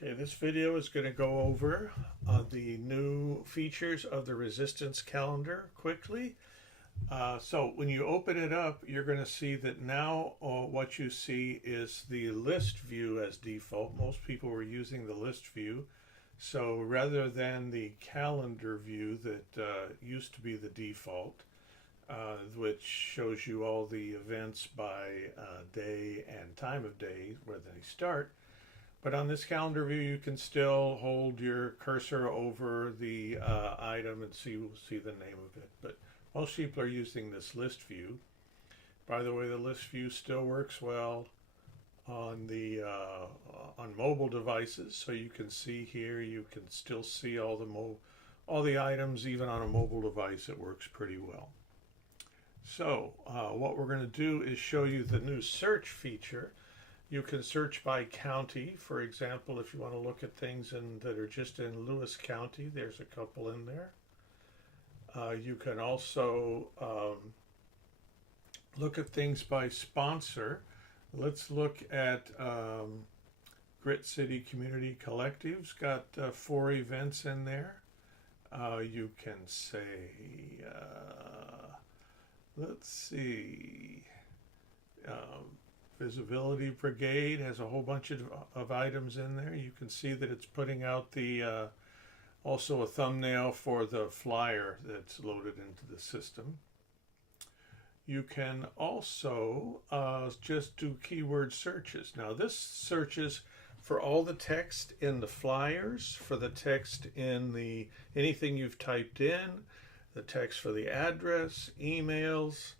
Okay, this video is going to go over the new features of the resistance calendar quickly. So when you open it up, you're going to see that now what you see is the list view as default. Most people were using the list view. So rather than the calendar view that used to be the default, which shows you all the events by day and time of day where they start. But on this calendar view, you can still hold your cursor over the item and see the name of it. But most people are using this list view. By the way, the list view still works well on the on mobile devices. So you can see here, you can still see all the items even on a mobile device. It works pretty well. So what we're going to do is show you the new search feature. You can search by county. For example, if you want to look at things that are just in Lewis County, there's a couple in there. You can also look at things by sponsor. Let's look at Grit City Community Collective's got 4 events in there. You can say, let's see, Visibility Brigade has a whole bunch of items in there. You can see that it's putting out the also a thumbnail for the flyer that's loaded into the system. You can also just do keyword searches. Now this searches for all the text in the flyers, for the text in anything you've typed in, the text for the address, emails,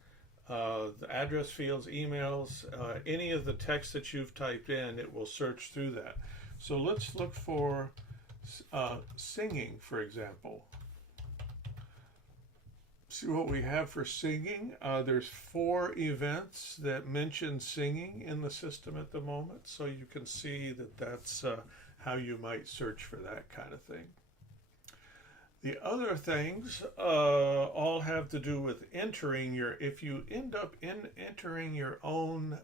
the address fields, emails, any of the text that you've typed in, it will search through that. So let's look for singing, for example. See what we have for singing. There's 4 events that mention singing in the system at the moment, so you can see that that's how you might search for that kind of thing. The other things all have to do with entering if you end up entering your own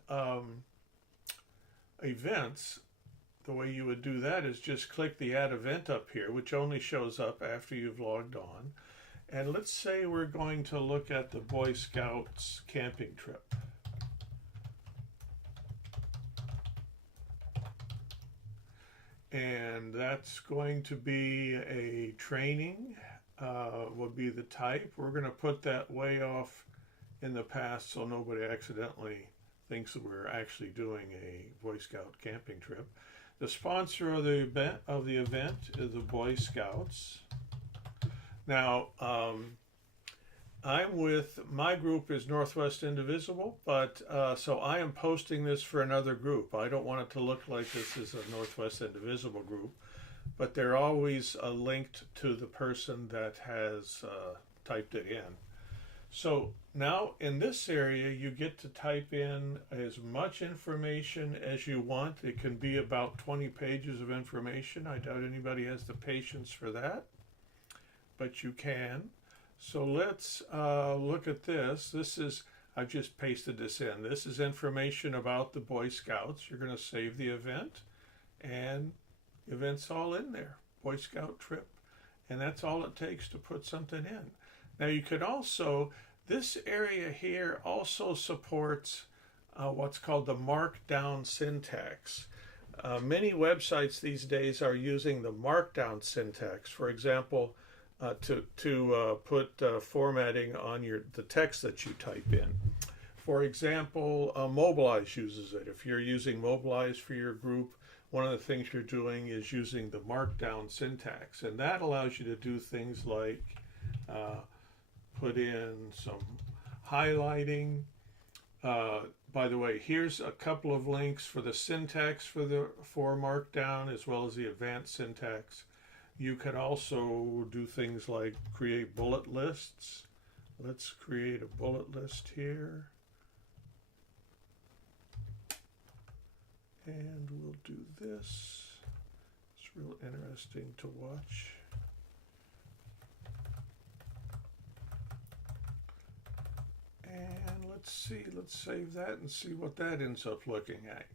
events, the way you would do that is just click the add event up here, which only shows up after you've logged on. And let's say we're going to look at the Boy Scouts camping trip. And that's going to be a training, would be the type. We're going to put that way off in the past so nobody accidentally thinks that we're actually doing a Boy Scout camping trip. The sponsor of the event is the Boy Scouts. Now, my group is Northwest Indivisible, but so I am posting this for another group. I don't want it to look like this is a Northwest Indivisible group, but they're always linked to the person that has typed it in. So now in this area, you get to type in as much information as you want. It can be about 20 pages of information. I doubt anybody has the patience for that, but you can. So let's look at this. I've just pasted this in. This is information about the Boy Scouts. You're going to save the event, and the event's all in there. Boy Scout trip. And that's all it takes to put something in. Now you could also, this area here also supports what's called the markdown syntax. Many websites these days are using the markdown syntax. For example, to put formatting on the text that you type in. For example, Mobilize uses it. If you're using Mobilize for your group, one of the things you're doing is using the markdown syntax, and that allows you to do things like put in some highlighting. By the way, here's a couple of links for the syntax for markdown as well as the advanced syntax. You can also do things like create bullet lists. Let's create a bullet list here. And we'll do this. It's real interesting to watch. And let's see, let's save that and see what that ends up looking at.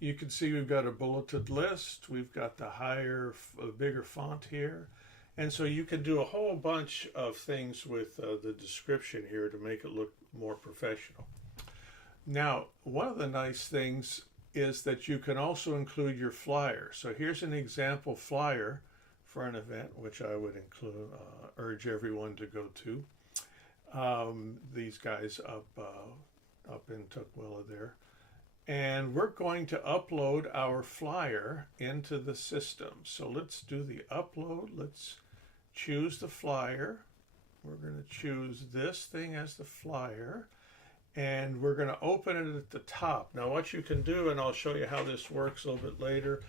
You can see we've got a bulleted list, we've got the bigger font here, and so you can do a whole bunch of things with the description here to make it look more professional. Now, one of the nice things is that you can also include your flyer. So here's an example flyer for an event, which I would urge everyone to go to. These guys up in Tukwila there. And we're going to upload our flyer into the system. So let's do the upload. Let's choose the flyer. We're going to choose this thing as the flyer. And we're going to open it at the top. Now what you can do, and I'll show you how this works a little bit later,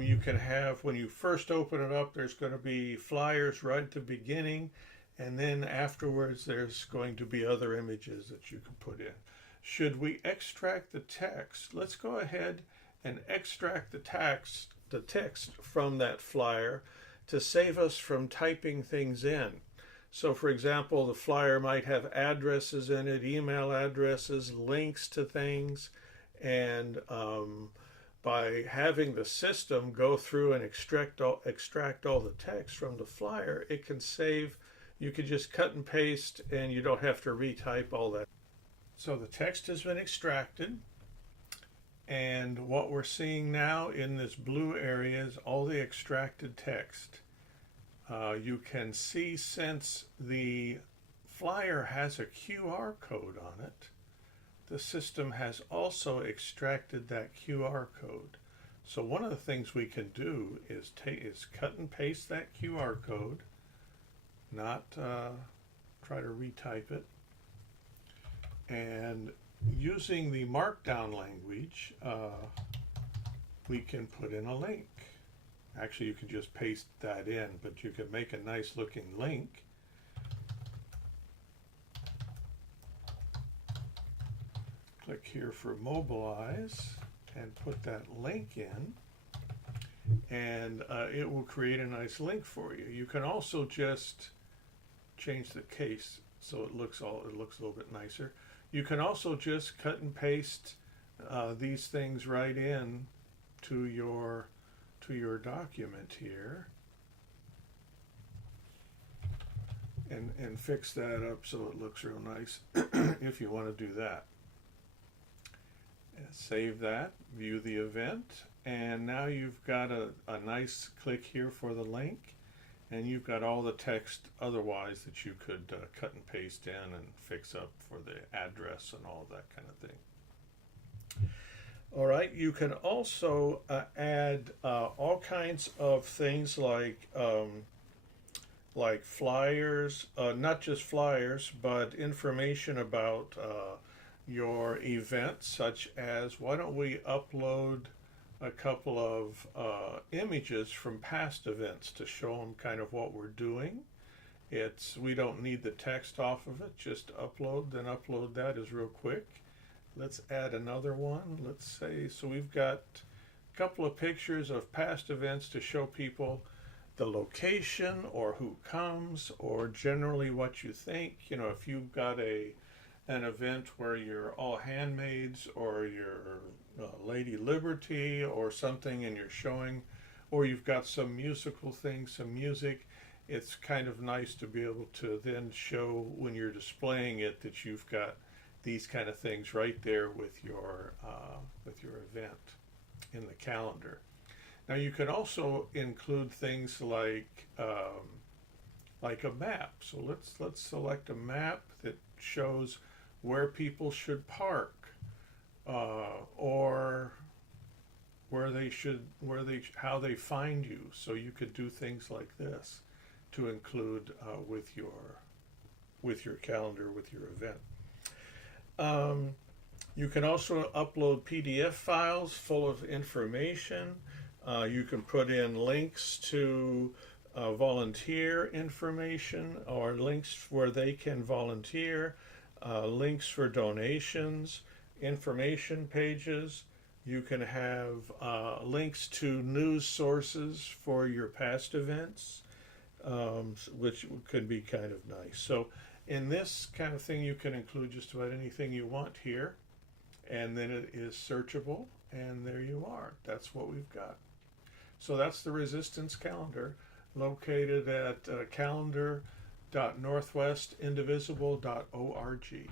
you can have, when you first open it up, there's going to be flyers right at the beginning, and then afterwards there's going to be other images that you can put in. Should we extract the text? Let's go ahead and extract the text from that flyer to save us from typing things in. So for example, the flyer might have addresses in it, email addresses, links to things, and by having the system go through and extract all the text from the flyer, it can save, you could just cut and paste and you don't have to retype all that. So the text has been extracted, and what we're seeing now in this blue area is all the extracted text. You can see, since the flyer has a QR code on it, the system has also extracted that QR code. So one of the things we can do is cut and paste that QR code, not try to retype it, and using the markdown language, we can put in a link. Actually, you can just paste that in, but you can make a nice looking link. Click here for mobilize and put that link in, and it will create a nice link for you. You can also just change the case so it looks a little bit nicer. You can also just cut and paste these things right in to your document here, and fix that up so it looks real nice if you want to do that. And save that, view the event, and now you've got a nice click here for the link, and you've got all the text otherwise that you could cut and paste in and fix up for the address and all of that kind of thing. All right, you can also add all kinds of things like flyers, not just flyers, but information about your event, such as, why don't we upload a couple of images from past events to show them kind of what we're doing. We don't need the text off of it, just upload, then upload that is real quick. Let's add another one. Let's say, so we've got a couple of pictures of past events to show people the location or who comes, or generally what you think. You know, if you've got an event where you're all handmaids, or you're Lady Liberty or something, and you're showing, or you've got some musical thing, some music, it's kind of nice to be able to then show, when you're displaying it, that you've got these kind of things right there with your event in the calendar. Now you can also include things like a map. So let's select a map that shows where people should park, or how they find you. So you could do things like this to include with your calendar, with your event. You can also upload PDF files full of information. You can put in links to volunteer information, or links where they can volunteer, links for donations, information pages. You can have links to news sources for your past events, which could be kind of nice. So In this kind of thing, you can include just about anything you want here, and then it is searchable, and there you are. That's what we've got. So that's the resistance calendar, located at calendar.northwestindivisible.org.